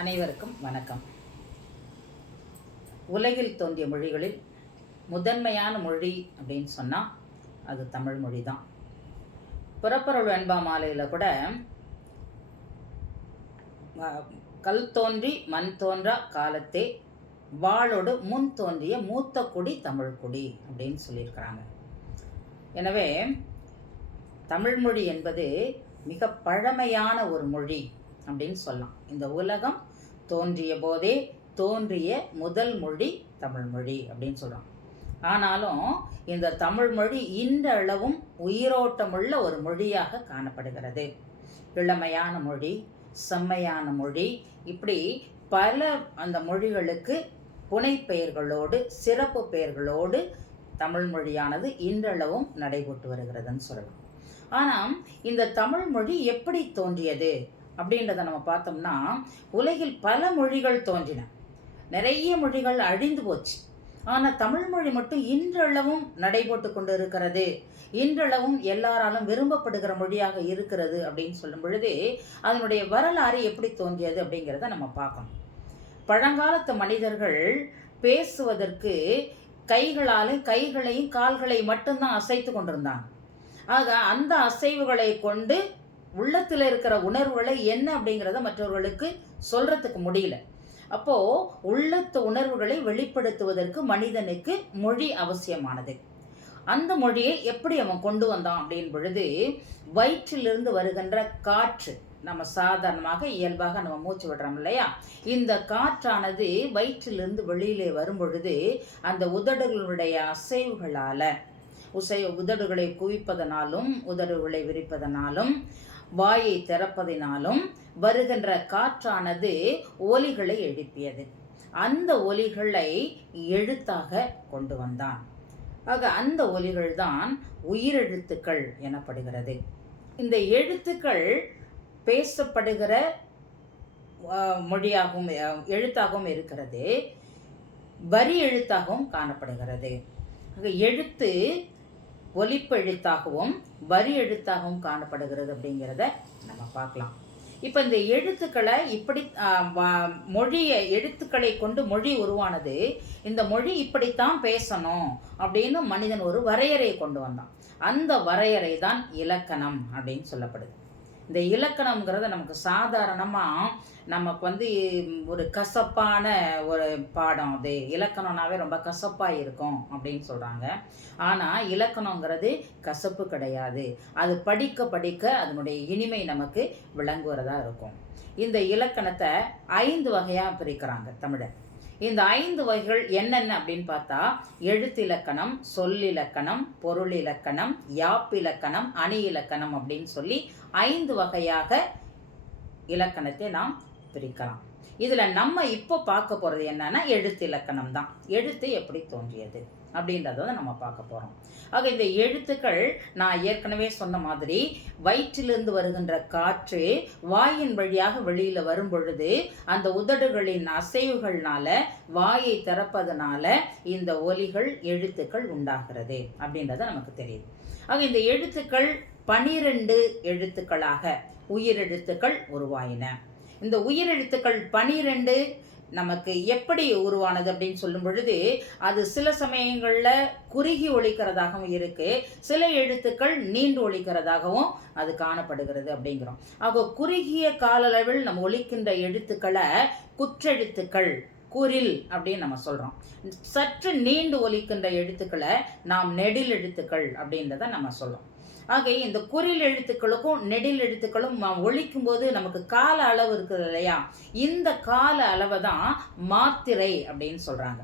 அனைவருக்கும் வணக்கம். உலகில் தோன்றிய மொழிகளில் முதன்மையான மொழி அப்படின்னு சொன்னால் அது தமிழ் மொழி தான். புறப்பொருள் வெண்பா மாலையில் கூட கல் தோன்றி மண் தோன்றா காலத்தே வாளோடு முன் தோன்றிய மூத்த குடி தமிழ் குடி அப்படின்னு சொல்லியிருக்கிறாங்க. எனவே தமிழ்மொழி என்பது மிக பழமையான ஒரு மொழி அப்படின்னு சொல்லலாம். இந்த உலகம் தோன்றிய போதே தோன்றிய முதல் மொழி தமிழ்மொழி அப்படின்னு சொல்கிறோம். ஆனாலும் இந்த தமிழ்மொழி இன்றளவும் உயிரோட்டமுள்ள ஒரு மொழியாக காணப்படுகிறது. இளமையான மொழி, செம்மையான மொழி, இப்படி பல அந்த மொழிகளுக்கு புனைப்பெயர்களோடு சிறப்பு பெயர்களோடு தமிழ் மொழியானது இன்றளவும் நடைபெற்று வருகிறதுன்னு சொல்லலாம். ஆனால் இந்த தமிழ் மொழி எப்படி தோன்றியது அப்படின்றத நம்ம பார்த்தோம்னா, உலகில் பல மொழிகள் தோன்றின, நிறைய மொழிகள் அழிந்து போச்சு. ஆனால் தமிழ் மொழி மட்டும் இன்றளவும் நடைபெற்று கொண்டு இருக்கிறது, இன்றளவும் எல்லாராலும் விரும்பப்படுகிற மொழியாக இருக்கிறது அப்படின்னு சொல்லும் பொழுது அதனுடைய வரலாறு எப்படி தோன்றியது அப்படிங்கிறத நம்ம பார்க்கணும். பழங்காலத்து மனிதர்கள் பேசுவதற்கு கைகளையும் கால்களை மட்டும்தான் அசைத்து கொண்டிருந்தாங்க. ஆக அந்த அசைவுகளை கொண்டு உள்ளத்தில் இருக்கிற உணர்வுகளை என்ன அப்படிங்கிறத மற்றவர்களுக்கு சொல்றதுக்கு முடியல. அப்போ உள்ளத்து உணர்வுகளை வெளிப்படுத்துவதற்கு மனிதனுக்கு மொழி அவசியமானது. அந்த மொழியை எப்படி அவன் கொண்டு வந்தான் அப்படின் பொழுது, வயிற்றிலிருந்து வருகின்ற காற்று, நம்ம சாதாரணமாக இயல்பாக நம்ம மூச்சு விடுறோம் இல்லையா, இந்த காற்றானது வயிற்றிலிருந்து வெளியிலே வரும் பொழுது அந்த உதடுகளுடைய அசைவுகளால, உதடுகளை குவிப்பதனாலும் உதடுகளை விரிப்பதனாலும் வாயை திறப்பதினாலும் வருகின்ற காற்றானது ஒலிகளை எழுப்பியது. அந்த ஒலிகளை எழுத்தாக கொண்டு வந்தான். ஆக அந்த ஒலிகள் தான் உயிரெழுத்துக்கள் எனப்படுகிறது. இந்த எழுத்துக்கள் பேசப்படுகிற மொழியாகவும் எழுத்தாகவும் இருக்கிறது, வரி எழுத்தாகவும் காணப்படுகிறது. எழுத்து ஒலிப்பு எழுத்தாகவும் வரி எழுத்தாகவும் காணப்படுகிறது அப்படிங்கிறத நம்ம பார்க்கலாம். இப்போ இந்த எழுத்துக்களை இப்படி எழுத்துக்களை கொண்டு மொழி உருவானது. இந்த மொழி இப்படித்தான் பேசணும் அப்படின்னு மனிதன் ஒரு வரையறை கொண்டு வந்தான். அந்த வரையறை தான் இலக்கணம் அப்படின்னு சொல்லப்படுது. இந்த இலக்கணம்ங்கிறத நமக்கு சாதாரணமாக நமக்கு ஒரு கசப்பான ஒரு பாடம். அது இலக்கணம்னாவே ரொம்ப கசப்பாக இருக்கும் அப்படின்னு சொல்கிறாங்க. ஆனால் இலக்கணங்கிறது கசப்பு கிடையாது. அது படிக்க படிக்க அதனுடைய இனிமை நமக்கு விளங்குவதா இருக்கும். இந்த இலக்கணத்தை 5 வகையாக பிரிக்கிறாங்க தமிழர். இந்த 5 வகைகள் என்னென்ன அப்படின்னு பார்த்தா, எழுத்திலக்கணம், சொல்லிலக்கணம், பொருள் இலக்கணம், யாப்பிலக்கணம், அணி இலக்கணம் அப்படின்னு சொல்லி 5 வகையாக இலக்கணத்தை நாம் பிரிக்கலாம். இதில் நம்ம இப்போ பார்க்க போகிறது என்னன்னா எழுத்திலக்கணம் தான். எழுத்து எப்படி தோன்றியது அப்படின்றத நம்ம பார்க்க போகிறோம். ஆக இந்த எழுத்துக்கள் நான் ஏற்கனவே சொன்ன மாதிரி வயிற்றிலிருந்து வருகின்ற காற்று வாயின் வழியாக வெளியில் வரும் பொழுது அந்த உதடுகளின் அசைவுகள்னால, வாயை திறப்பதனால இந்த ஒலிகள் எழுத்துக்கள் உண்டாகிறது அப்படின்றத நமக்கு தெரியுது. ஆக இந்த எழுத்துக்கள் 12 எழுத்துக்களாக உயிரெழுத்துக்கள் உருவாயின. இந்த உயிரெழுத்துக்கள் 12 நமக்கு எப்படி உருவானது அப்படின்னு சொல்லும் பொழுது, அது சில சமயங்களில் குறுகி ஒலிக்கிறதாகவும் இருக்கு, சில எழுத்துக்கள் நீண்டு ஒலிக்கிறதாகவும் அது காணப்படுகிறது அப்படிங்கிறோம். ஆக குறுகிய கால அளவில் நம்ம ஒலிக்கின்ற எழுத்துக்களை குற்றெழுத்துக்கள், குரில் அப்படின்னு நம்ம சொல்கிறோம். சற்று நீண்டு ஒலிக்கின்ற எழுத்துக்களை நாம் நெடில் எழுத்துக்கள் அப்படின்றத நம்ம சொல்கிறோம். ஆக இந்த குறில் எழுத்துக்களுக்கும் நெடில் எழுத்துக்களும் ஒழிக்கும் போது நமக்கு கால அளவு இருக்குது இல்லையா, இந்த கால அளவை தான் மாத்திரை அப்படின்னு சொல்கிறாங்க.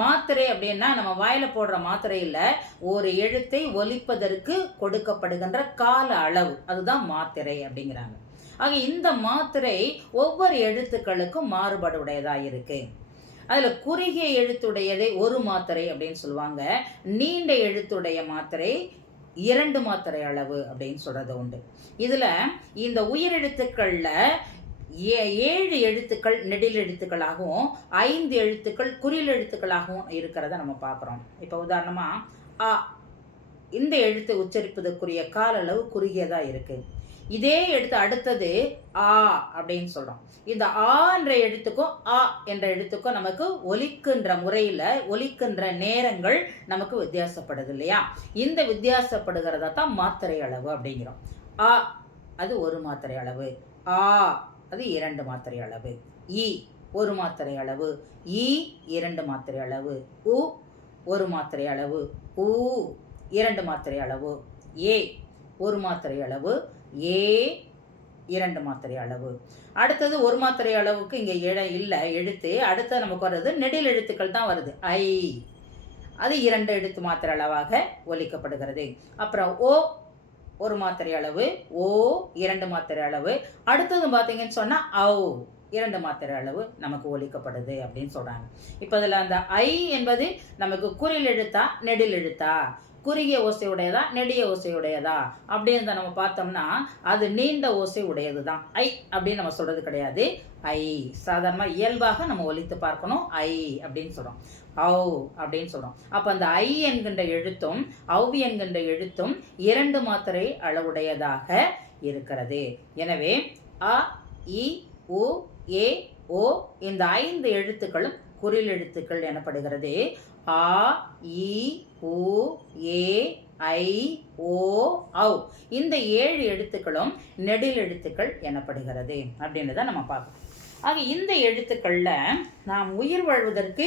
மாத்திரை அப்படின்னா நம்ம வாயில் போடுற மாத்திரை இல்லை, ஒரு எழுத்தை ஒலிப்பதற்கு கொடுக்கப்படுகின்ற கால அளவு, அதுதான் மாத்திரை அப்படிங்கிறாங்க. ஆக இந்த மாத்திரை ஒவ்வொரு எழுத்துக்களுக்கும் மாறுபாடு உடையதாக இருக்கு. அதில் குறுகிய எழுத்துடையதை ஒரு மாத்திரை அப்படின்னு சொல்லுவாங்க, நீண்ட எழுத்துடைய மாத்திரை 2 மாத்திரை அளவு அப்படின்னு சொல்றது உண்டு. இதில் இந்த உயிரெழுத்துக்களில் 7 எழுத்துக்கள் நெடில் எழுத்துக்களாகவும் 5 எழுத்துக்கள் குறில் எழுத்துக்களாகவும் இருக்கிறத நம்ம பார்க்குறோம். இப்போ உதாரணமாக அ, இந்த எழுத்தை உச்சரிப்பதற்குரிய கால அளவு குறுகியதாக இருக்குது. இதே எழுத்து அடுத்தது ஆ அப்படின்னு சொல்றோம். இந்த ஆ என்ற எழுத்துக்கும் ஆ என்ற எழுத்துக்கும் நமக்கு ஒலிக்கின்ற முறையில் ஒலிக்கின்ற நேரங்கள் நமக்கு வித்தியாசப்படுது இல்லையா? இந்த வித்தியாசப்படுகிறதா தான் மாத்திரை அளவு அப்படிங்கிறோம். ஆ அது ஒரு மாத்திரை அளவு, ஆ அது 2 மாத்திரை அளவு, இ ஒரு மாத்திரை அளவு, இ 2 மாத்திரை அளவு, உ ஒரு மாத்திரை அளவு, ஊ 2 மாத்திரை அளவு, ஏ ஒரு மாத்திரை அளவு, ஏ 2 மாத்திரை அளவு. அடுத்தது ஒரு மாத்திரை அளவுக்கு இங்கே இல்லை எழுத்து. அடுத்து நமக்கு வர்றது நெடில் எழுத்துக்கள் தான் வருது. ஐ அது 2 எழுத்து மாத்திரை அளவாக ஒலிக்கப்படுகிறது. அப்புறம் ஓ ஒரு மாத்திரை அளவு, ஓ 2 மாத்திரை அளவு. அடுத்தது பார்த்தீங்கன்னு சொன்னால் ஔ 2 மாத்திரை அளவு நமக்கு ஒலிக்கப்படுது அப்படின்னு சொல்கிறாங்க. இப்போ இதில் அந்த ஐ என்பது நமக்கு குறில் எழுத்தா நெடில் எழுத்தா, குறுகிய ஓசை உடையதா நெடிய ஓசை உடையதா அப்படின்னு நம்ம பார்த்தோம்னா அது நீண்ட ஓசை உடையது தான். ஐ அப்படின்னு நம்ம சொல்கிறது கிடையாது. ஐ சாதாரணமாக இயல்பாக நம்ம ஒலித்து பார்க்கணும். ஐ அப்படின்னு சொல்கிறோம், ஔ அப்படின்னு சொல்கிறோம். அப்போ அந்த ஐ என்கின்ற எழுத்தும் ஔ என்கின்ற எழுத்தும் 2 மாத்திரை அளவுடையதாக இருக்கிறது. எனவே அ இ உ ஏ ஓ இந்த 5 எழுத்துக்களும் குறில் எழுத்துக்கள் எனப்படுகிறது. ஆ இ உ ஏ ஐ ஓ ஔ இந்த 7 எழுத்துக்களும் நெடில் எழுத்துக்கள் எனப்படுகிறது அப்படின்றத நம்ம பார்க்கணும். ஆக இந்த எழுத்துக்களில் நாம் உயிர் வாழ்வதற்கு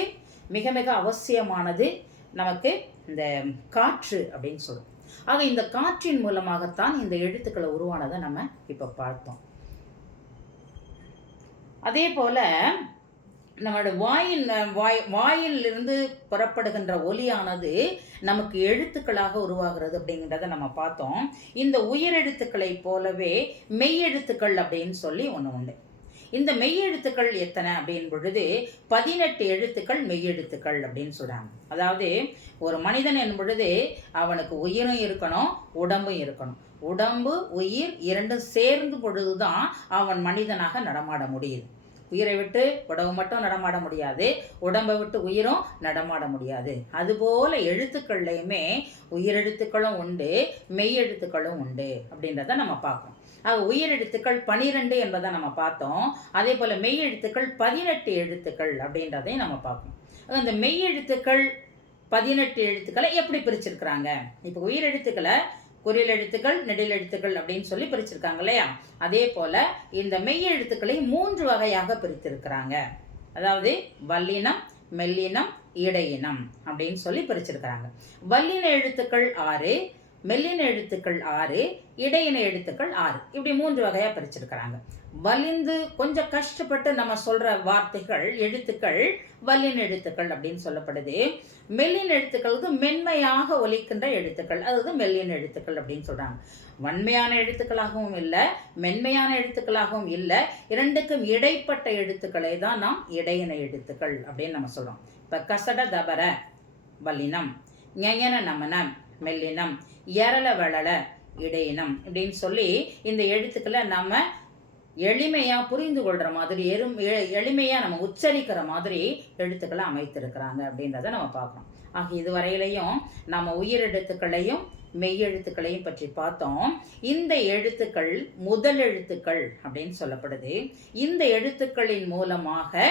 மிக மிக அவசியமானது நமக்கு இந்த காற்று அப்படின்னு சொல்லுவோம். ஆக இந்த காற்றின் மூலமாகத்தான் இந்த எழுத்துக்களை உருவானதை நம்ம இப்போ பார்த்தோம். அதே போல நம்மளோட வாயிலிருந்து புறப்படுகின்ற ஒலியானது நமக்கு எழுத்துக்களாக உருவாகிறது அப்படிங்கிறத நம்ம பார்த்தோம். இந்த உயிரெழுத்துக்களை போலவே மெய்யெழுத்துக்கள் அப்படின்னு சொல்லி ஒன்று உண்டு. இந்த மெய்யெழுத்துக்கள் எத்தனை அப்படின்னு பொழுது 18 எழுத்துக்கள் மெய்யெழுத்துக்கள் அப்படின்னு சொல்கிறாங்க. அதாவது ஒரு மனிதன் என்னும் பொழுது அவனுக்கு உயிரும் இருக்கணும் உடம்பும் இருக்கணும். உடம்பு உயிர் இரண்டும் சேர்ந்து பொழுதுதான் அவன் மனிதனாக நடமாட முடியுது. உயிரை விட்டு உடம்பு மட்டும் நடமாட முடியாது, உடம்பை விட்டு உயிரும் நடமாட முடியாது. அதுபோல எழுத்துக்கள்லையுமே உயிரெழுத்துக்களும் உண்டு மெய்யெழுத்துக்களும் உண்டு அப்படின்றத நம்ம பார்க்கணும். உயிரெழுத்துக்கள் 12 என்பதை நம்ம பார்த்தோம். அதே போல மெய்யெழுத்துக்கள் 18 எழுத்துக்கள் அப்படின்றதையும் நம்ம பார்க்கணும். இந்த மெய்யெழுத்துக்கள் 18 எழுத்துக்களை எப்படி பிரிச்சிருக்கிறாங்க? இப்போ உயிரெழுத்துக்களை குறில் எழுத்துக்கள் நெடில் எழுத்துக்கள் அப்படின்னு சொல்லி பிரிச்சிருக்காங்க இல்லையா? அதே போல இந்த மெய் எழுத்துக்களை 3 வகையாக பிரித்திருக்கிறாங்க. அதாவது வல்லினம், மெல்லினம், இடையினம் அப்படின்னு சொல்லி பிரிச்சிருக்கிறாங்க. வல்லின எழுத்துக்கள் 6, மெல்லின எழுத்துக்கள் 6, இடையின எழுத்துக்கள் 6 இப்படி 3 வகையா பிரிச்சிருக்கிறாங்க. வலிந்து கொஞ்சம் கஷ்டப்பட்டு நம்ம சொல்ற வார்த்தைகள் எழுத்துக்கள் வல்லின எழுத்துக்கள் அப்படின்னு சொல்லப்படுது. மெல்லின எழுத்துக்கள் மென்மையாக ஒலிக்கின்ற எழுத்துக்கள், அதாவது மெல்லின எழுத்துக்கள் அப்படின்னு சொல்றாங்க. வன்மையான எழுத்துக்களாகவும் இல்லை மென்மையான எழுத்துக்களாகவும் இல்லை, இரண்டுக்கும் இடைப்பட்ட எழுத்துக்களை தான் நாம் இடையின எழுத்துக்கள் அப்படின்னு நம்ம சொல்றோம். இப்ப கசட தபர வல்லினம், ஞயன நமன மெல்லினம், எரள வளல இடையினம் இப்படின்னு சொல்லி இந்த எழுத்துக்களை நம்ம எளிமையாக புரிந்து கொள்கிற மாதிரி எளிமையாக நம்ம உச்சரிக்கிற மாதிரி எழுத்துக்களை அமைத்திருக்கிறாங்க அப்படின்றத நம்ம பார்க்கணும். ஆக இதுவரையிலையும் நம்ம உயிரெழுத்துக்களையும் மெய்யெழுத்துக்களையும் பற்றி பார்த்தோம். இந்த எழுத்துக்கள் முதல் எழுத்துக்கள் அப்படின்னு சொல்லப்படுது. இந்த எழுத்துக்களின் மூலமாக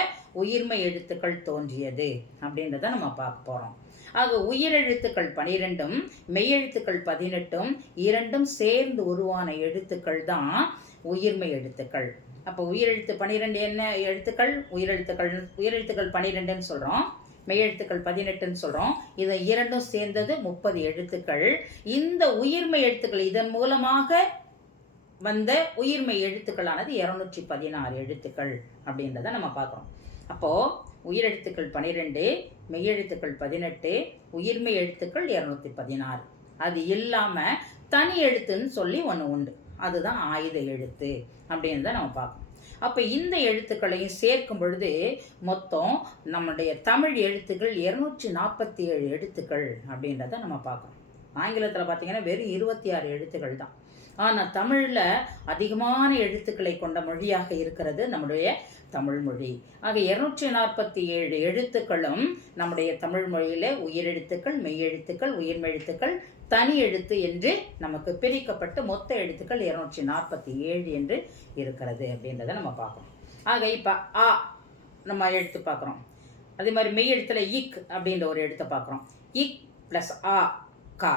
உயிர்மை எழுத்துக்கள் தோன்றியது அப்படின்றத நம்ம பார்க்க போகிறோம். ஆக உயிரெழுத்துக்கள் 12ம் மெய்யெழுத்துக்கள் 18ம் இரண்டும் சேர்ந்து உருவான எழுத்துக்கள் தான் உயிர்மை எழுத்துக்கள். அப்போ உயிரெழுத்து 12 என்ன எழுத்துக்கள்? உயிரெழுத்துக்கள் 12ன்னு சொல்கிறோம், மெய்யெழுத்துக்கள் 18ன்னு சொல்கிறோம். இதை இரண்டும் சேர்ந்தது 30 எழுத்துக்கள். இந்த உயிர்மை எழுத்துக்கள் இதன் மூலமாக வந்த உயிர்மை எழுத்துக்களானது 216 எழுத்துக்கள் அப்படின்றத நம்ம பார்க்குறோம். அப்போது உயிரெழுத்துக்கள் 12, மெய்யெழுத்துக்கள் 18, உயிர்மை எழுத்துக்கள் 216. அது இல்லாமல் தனி எழுத்துன்னு சொல்லி ஒன்று உண்டு, அதுதான் ஆயுத எழுத்து அப்படின்றத நம்ம பார்க்கணும். அப்போ இந்த எழுத்துக்களையும் சேர்க்கும் பொழுது மொத்தம் நம்முடைய தமிழ் எழுத்துக்கள் 247 எழுத்துக்கள் அப்படின்றத நம்ம பார்க்கணும். ஆங்கிலத்தில் பார்த்தீங்கன்னா வெறும் 26 எழுத்துக்கள் தான். ஆனால் தமிழில் அதிகமான எழுத்துக்களை கொண்ட மொழியாக இருக்கிறது நம்முடைய தமிழ் மொழி. ஆக 247 எழுத்துக்களும் நம்முடைய தமிழ் மொழியில் உயிரெழுத்துக்கள் மெய்யெழுத்துக்கள் உயிர்மெழுத்துக்கள் தனி எழுத்து என்று நமக்கு பிரிக்கப்பட்டு மொத்த எழுத்துக்கள் 247 என்று இருக்கிறது அப்படின்றத நம்ம பார்க்கணும். ஆக இப்போ ஆ நம்ம எழுத்து பார்க்குறோம். அதே மாதிரி மெய் எழுத்துல இக் அப்படின்ற ஒரு எழுத்தை பார்க்குறோம். இக் ப்ளஸ் ஆ கா,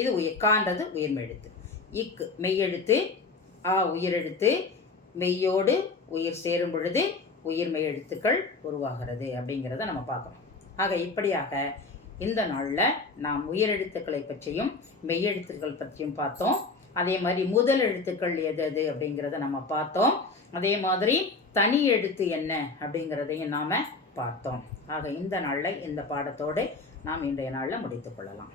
இது கான்றது உயிர்மெய் எழுத்து. இக் மெய்யெழுத்து, ஆ உயிரெழுத்து, மெய்யோடு உயிர் சேரும் பொழுது உயிர்மெய் எழுத்துக்கள் உருவாகிறது அப்படிங்கிறத நம்ம பார்க்குறோம். ஆக இப்படியாக இந்த நாளில் நாம் உயிரெழுத்துக்களை பற்றியும் மெய்யெழுத்துக்கள் பற்றியும் பார்த்தோம். அதே மாதிரி முதல் எழுத்துக்கள் எது எது அப்படிங்கிறத நம்ம பார்த்தோம். அதே மாதிரி தனி எழுத்து என்ன அப்படிங்கிறதையும் நாம் பார்த்தோம். ஆக இந்த நாளில் இந்த பாடத்தோடு நாம் இன்றைய நாளில் முடித்துக்கொள்ளலாம்.